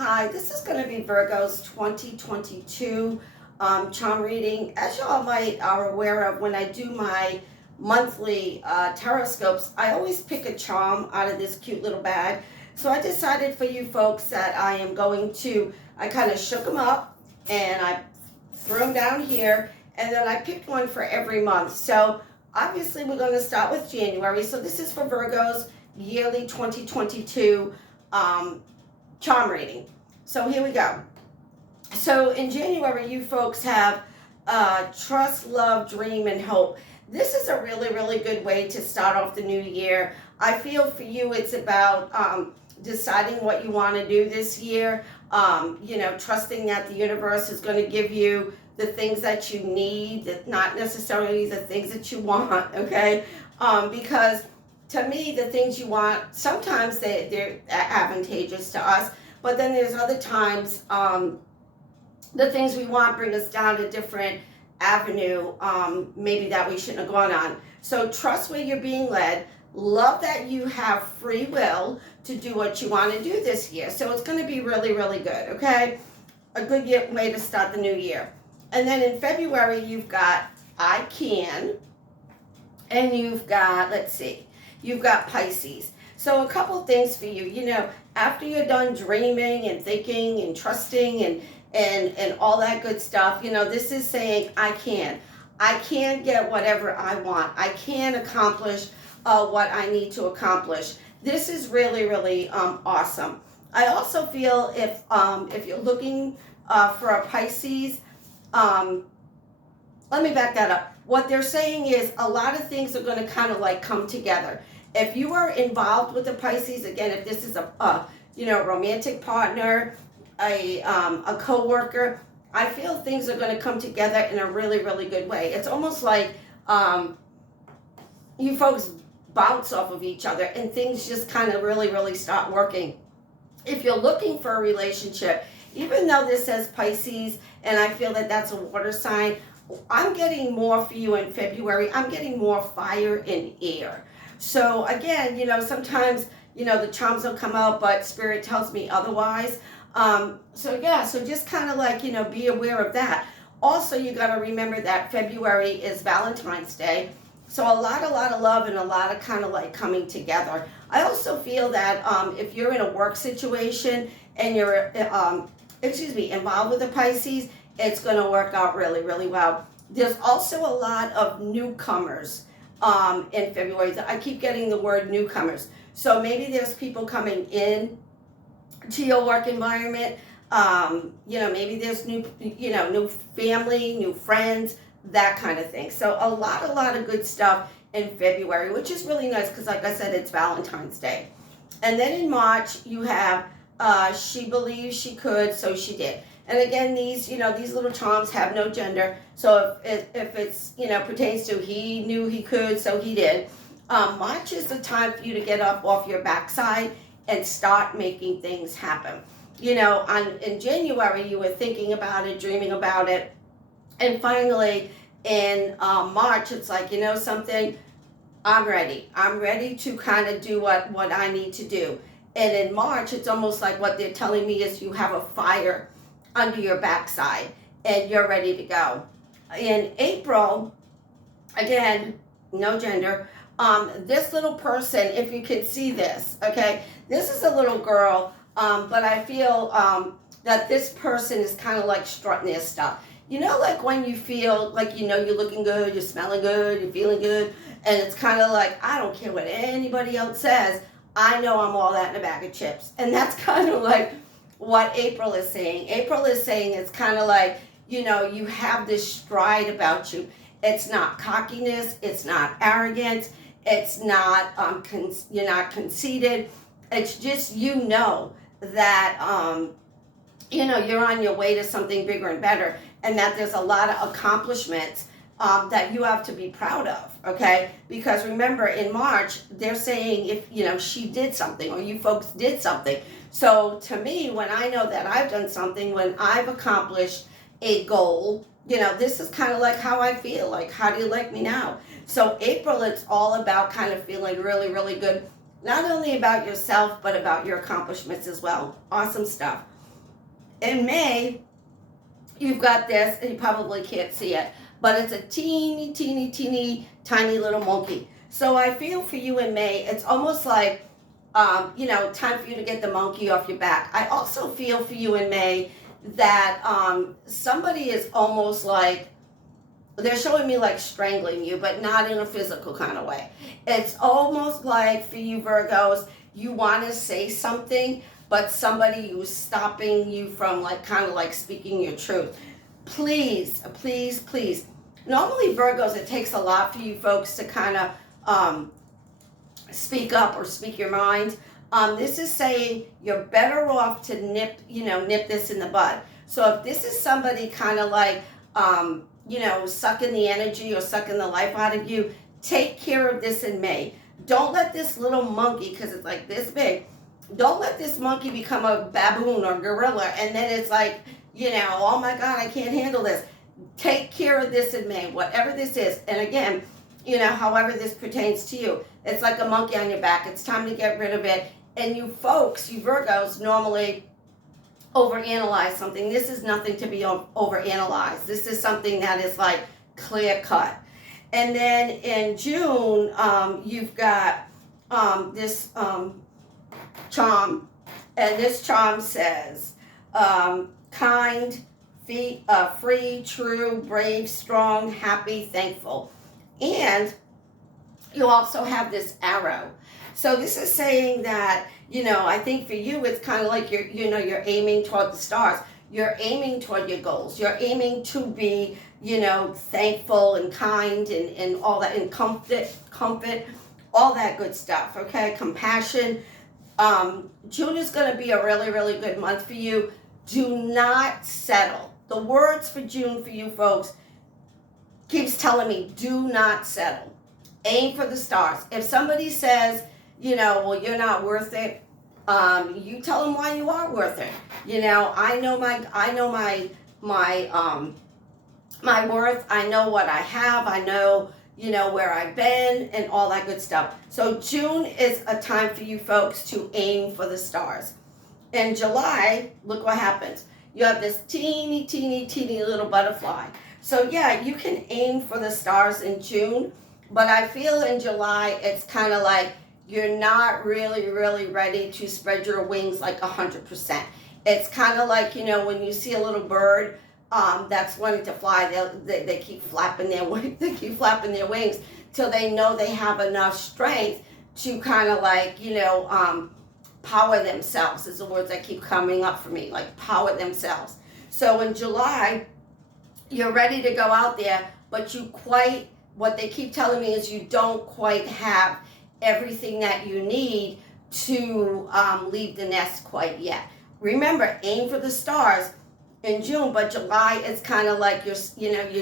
Hi, this is going to be Virgo's 2022 charm reading. As you all might are aware of, when I do my monthly tarot scopes, I always pick a charm out of this cute little bag. So I decided for you folks that I kind of shook them up and I threw them down here, and then I picked one for every month. So obviously we're going to start with January. So this is for Virgo's yearly 2022 charm reading. So here we go. So in January, you folks have trust, love, dream, and hope. This is a really, really good way to start off the new year. I feel for you, it's about deciding what you want to do this year. Trusting that the universe is going to give you the things that you need, not necessarily the things that you want, okay? Because to me, the things you want, sometimes they're advantageous to us, but then there's other times the things we want bring us down a different avenue, maybe that we shouldn't have gone on. So trust where you're being led. Love that you have free will to do what you want to do this year. So it's going to be really, really good, okay? A good way to start the new year. And then in February, you've got I Can, and you've got, you've got Pisces. So a couple things for you. After you're done dreaming and thinking and trusting and all that good stuff, this is saying I can get whatever I want. I can accomplish what I need to accomplish. This is really, really awesome. I also feel if you're looking for a Pisces, let me back that up. What they're saying is a lot of things are going to kind of like come together. If you are involved with the Pisces, again, if this is a romantic partner, a co-worker, I feel things are going to come together in a really, really good way. It's almost like you folks bounce off of each other and things just kind of really, really start working. If you're looking for a relationship, even though this says Pisces, and I feel that that's a water sign, I'm getting more for you in February. I'm getting more fire and air. So again, sometimes, the charms will come out, but Spirit tells me otherwise. So just kind of like, be aware of that. Also, you got to remember that February is Valentine's Day. So a lot of love and a lot of kind of like coming together. I also feel that if you're in a work situation and you're, involved with the Pisces, it's going to work out really, really well. There's also a lot of newcomers in February. I keep getting the word newcomers. So maybe there's people coming in to your work environment. Maybe there's new family, new friends, that kind of thing. So a lot of good stuff in February, which is really nice because, like I said, it's Valentine's Day. And then in March, you have she believed she could, so she did. And again, these little charms have no gender. So if it's, pertains to he knew he could, so he did. March is the time for you to get up off your backside and start making things happen. In January, you were thinking about it, dreaming about it. And finally, in March, it's like, something, I'm ready. I'm ready to kind of do what I need to do. And in March, it's almost like what they're telling me is you have a fire under your backside and you're ready to go. In April, again, no gender, this little person, if you can see this, okay, this is a little girl, but I feel that this person is kind of like strutting their stuff. Like when you feel like, you're looking good, you're smelling good, you're feeling good, and it's kind of like, I don't care what anybody else says, I know I'm all that in a bag of chips. And that's kind of like what April is saying. April is saying it's kind of like, you have this stride about you. It's not cockiness, it's not arrogance, it's not, you're not conceited. It's just, that, you're on your way to something bigger and better, and that there's a lot of accomplishments that you have to be proud of, okay? Because remember, in March, they're saying if, she did something or you folks did something. So to me, when I know that I've done something, when I've accomplished a goal, this is kind of like how I feel. Like, how do you like me now? So April, it's all about kind of feeling really, really good. Not only about yourself, but about your accomplishments as well. Awesome stuff. In May, you've got this, and you probably can't see it, but it's a teeny, teeny, teeny, tiny little monkey. So I feel for you in May, it's almost like, time for you to get the monkey off your back. I also feel for you in May that somebody is almost like, they're showing me like strangling you, but not in a physical kind of way. It's almost like for you Virgos, you want to say something, but somebody who's stopping you from like kind of like speaking your truth. Please, please, please. Normally Virgos, it takes a lot for you folks to kind of speak up or speak your mind. This is saying you're better off to nip this in the bud. So if this is somebody kind of like, sucking the energy or sucking the life out of you, take care of this in May. Don't let this little monkey, because it's like this big, don't let this monkey become a baboon or gorilla, and then it's like, oh my God, I can't handle this. Take care of this in May, whatever this is. And again, however this pertains to you, it's like a monkey on your back. It's time to get rid of it. And you folks, you Virgos, normally overanalyze something. This is nothing to be overanalyzed. This is something that is like clear cut. And then in June, you've got this charm, and this charm says, kind, free, true, brave, strong, happy, thankful. And you also have this arrow. So this is saying that, I think for you, it's kind of like you're aiming toward the stars. You're aiming toward your goals. You're aiming to be, thankful and kind and all that, and comfort, all that good stuff, okay? Compassion. June is going to be a really, really good month for you. Do not settle. The words for June for you folks keeps telling me, do not settle. Aim for the stars. If somebody says, well, you're not worth it, you tell them why you are worth it. I know my worth. I know what I have. I know, where I've been and all that good stuff. So June is a time for you folks to aim for the stars. In July, look what happens. You have this teeny, teeny, teeny little butterfly. So yeah, you can aim for the stars in June, but I feel in July, it's kind of like you're not really, really ready to spread your wings like 100%. It's kind of like, when you see a little bird that's wanting to fly, they keep flapping their wings. They keep flapping their wings till they know they have enough strength to kind of like, power themselves is the words that keep coming up for me, like power themselves. So in July, you're ready to go out there, but what they keep telling me is you don't quite have everything that you need to leave the nest quite yet. Remember, aim for the stars in June, but July, it's kind of like you're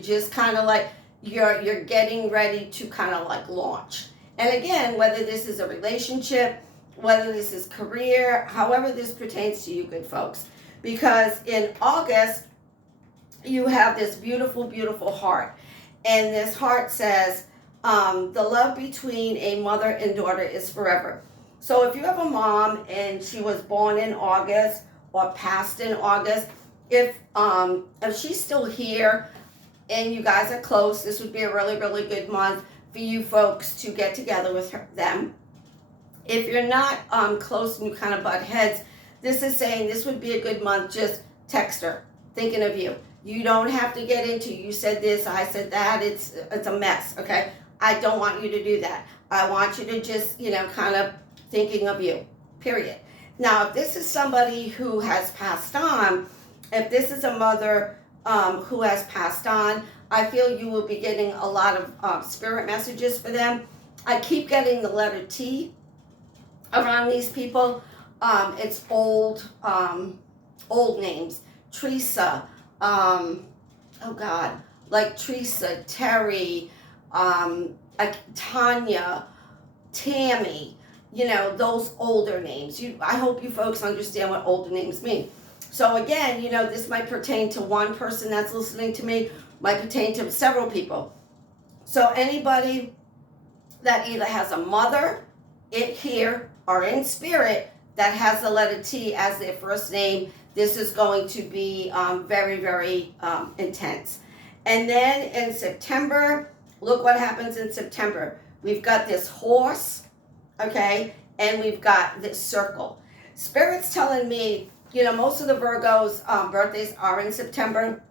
just kind of like you're getting ready to kind of like launch. And again, whether this is a relationship, whether this is career, however this pertains to you, good folks, because in August, you have this beautiful, beautiful heart. And this heart says, the love between a mother and daughter is forever. So if you have a mom and she was born in August or passed in August, if she's still here and you guys are close, this would be a really, really good month for you folks to get together with them. If you're not close and you kind of butt heads, this is saying this would be a good month. Just text her, thinking of you. You don't have to get into, you said this, I said that. It's a mess, okay? I don't want you to do that. I want you to just, kind of thinking of you, period. Now, if this is somebody who has passed on, if this is a mother who has passed on, I feel you will be getting a lot of spirit messages for them. I keep getting the letter T around these people. It's old names. Teresa, like Teresa, Terry, Tanya, Tammy, those older names. I hope you folks understand what older names mean. So again, this might pertain to one person that's listening to me, might pertain to several people. So anybody that either has a mother here or in spirit that has the letter T as their first name, this is going to be very, very intense. And then in September, look what happens in September. We've got this horse, okay, and we've got this circle. Spirit's telling me, most of the Virgos' birthdays are in September.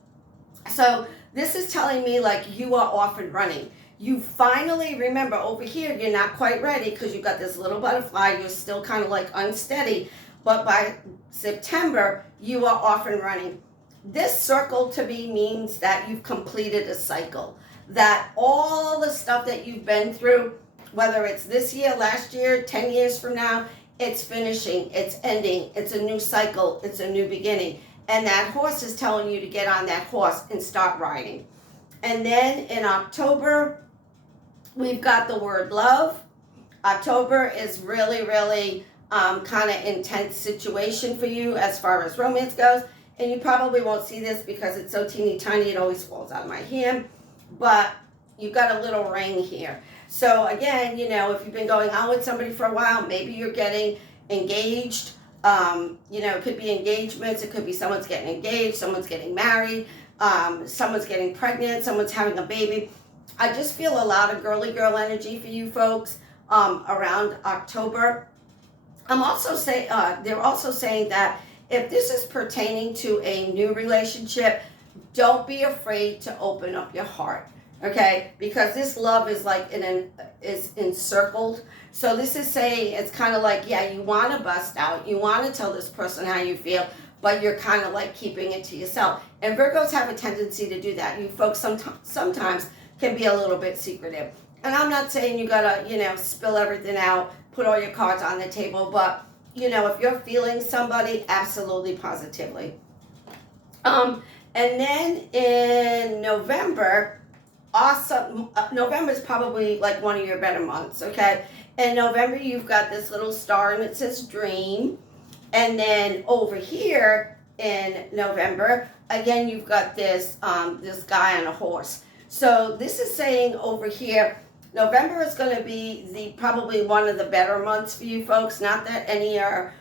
So this is telling me like you are off and running. You finally, remember over here, you're not quite ready because you've got this little butterfly. You're still kind of like unsteady. But by September, you are off and running. This circle to me means that you've completed a cycle. That all the stuff that you've been through, whether it's this year, last year, 10 years from now, it's finishing, it's ending, it's a new cycle, it's a new beginning. And that horse is telling you to get on that horse and start riding. And then in October, we've got the word love. October is really, really kind of intense situation for you as far as romance goes. And you probably won't see this because it's so teeny tiny, it always falls out of my hand. But you've got a little ring here. So again, if you've been going on with somebody for a while, maybe you're getting engaged. It could be engagements. It could be someone's getting engaged, someone's getting married, someone's getting pregnant, someone's having a baby. I just feel a lot of girly girl energy for you folks around October. They're also saying that if this is pertaining to a new relationship, don't be afraid to open up your heart. Okay, because this love is like is encircled. So this is saying it's kind of like, yeah, you want to bust out, you want to tell this person how you feel, but you're kind of like keeping it to yourself. And Virgos have a tendency to do that. You folks sometimes can be a little bit secretive. And I'm not saying you gotta, spill everything out, put all your cards on the table, but if you're feeling somebody, absolutely, positively. And then in November. Awesome. November is probably like one of your better months, okay? In November, you've got this little star and it says dream. And then over here in November, again, you've got this this guy on a horse. So this is saying over here, November is going to be probably one of the better months for you folks. Not that any are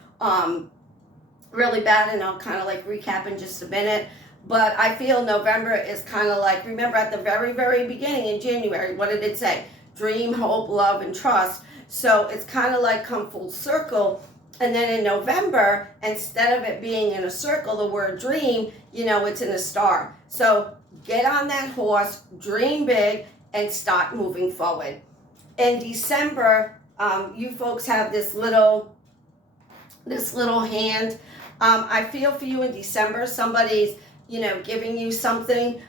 really bad, and I'll kind of like recap in just a minute. But I feel November is kind of like, remember at the very, very beginning in January, what did it say? Dream, hope, love, and trust. So it's kind of like come full circle. And then in November, instead of it being in a circle, the word dream, it's in a star. So get on that horse, dream big, and start moving forward. In December, you folks have this little hand. I feel for you in December, somebody's giving you something.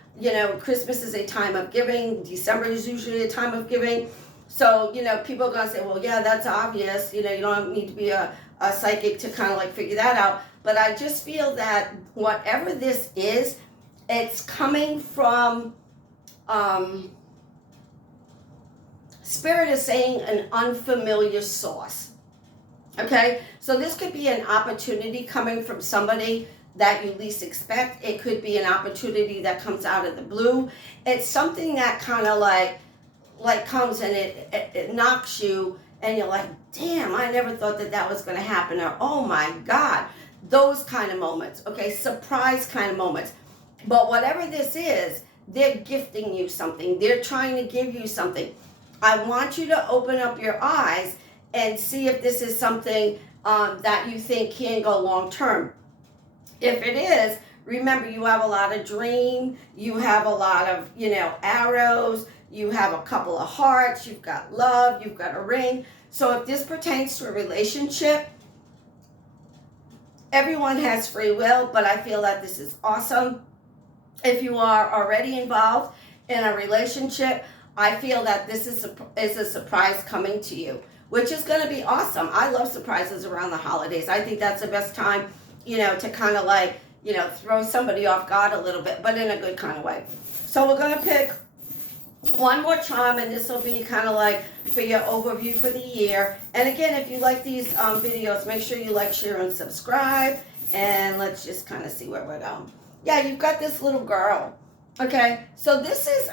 Christmas is a time of giving. December is usually a time of giving. So, people are going to say, well, yeah, that's obvious. You don't need to be a psychic to kind of like figure that out. But I just feel that whatever this is, it's coming from, Spirit is saying an unfamiliar source. Okay? So this could be an opportunity coming from somebody that you least expect. It could be an opportunity that comes out of the blue. It's something that kind of like comes and it knocks you, and you're like, damn, I never thought that was going to happen, or oh my God, those kind of moments. Okay, surprise kind of moments. But whatever this is, they're gifting you something. They're trying to give you something. I want you to open up your eyes and see if this is something that you think can go long term. If it is, remember, you have a lot of dream, you have a lot of, arrows, you have a couple of hearts, you've got love, you've got a ring. So if this pertains to a relationship, everyone has free will, but I feel that this is awesome. If you are already involved in a relationship, I feel that this is a surprise coming to you, which is going to be awesome. I love surprises around the holidays. I think that's the best time, to kind of like, throw somebody off guard a little bit, but in a good kind of way. So we're going to pick one more charm, and this will be kind of like for your overview for the year. And again, if you like these videos, make sure you like, share, and subscribe. And let's just kind of see where we're going. Yeah, you've got this little girl. Okay, so this is,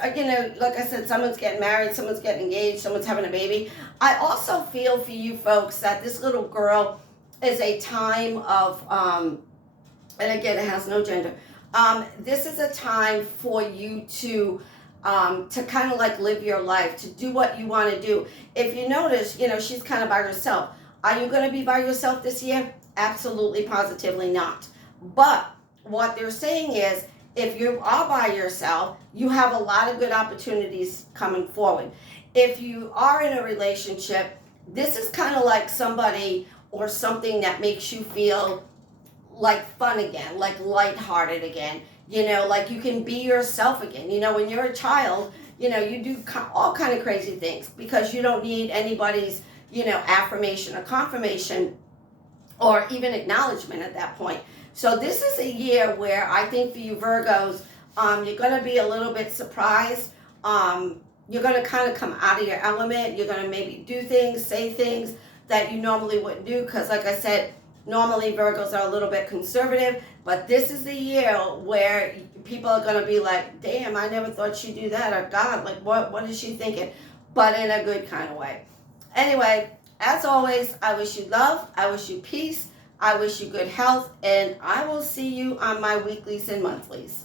like I said, someone's getting married, someone's getting engaged, someone's having a baby. I also feel for you folks that this little girl is a time of And again, it has no gender. This is a time for you to kind of like live your life, to do what you want to do. If you notice, she's kind of by herself. Are you going to be by yourself this year? Absolutely, positively not. But what they're saying is, if you are by yourself, you have a lot of good opportunities coming forward. If you are in a relationship, this is kind of like somebody or something that makes you feel like fun again, like lighthearted again. Like you can be yourself again. When you're a child, you do all kind of crazy things because you don't need anybody's, affirmation or confirmation or even acknowledgement at that point. So this is a year where I think for you Virgos, you're going to be a little bit surprised. You're going to kind of come out of your element. You're going to maybe do things, say things that you normally wouldn't do because, like I said, normally Virgos are a little bit conservative, but this is the year where people are going to be like, damn, I never thought she'd do that, or God, like what is she thinking? But in a good kind of way. Anyway, as always, I wish you love, I wish you peace, I wish you good health, and I will see you on my weeklies and monthlies.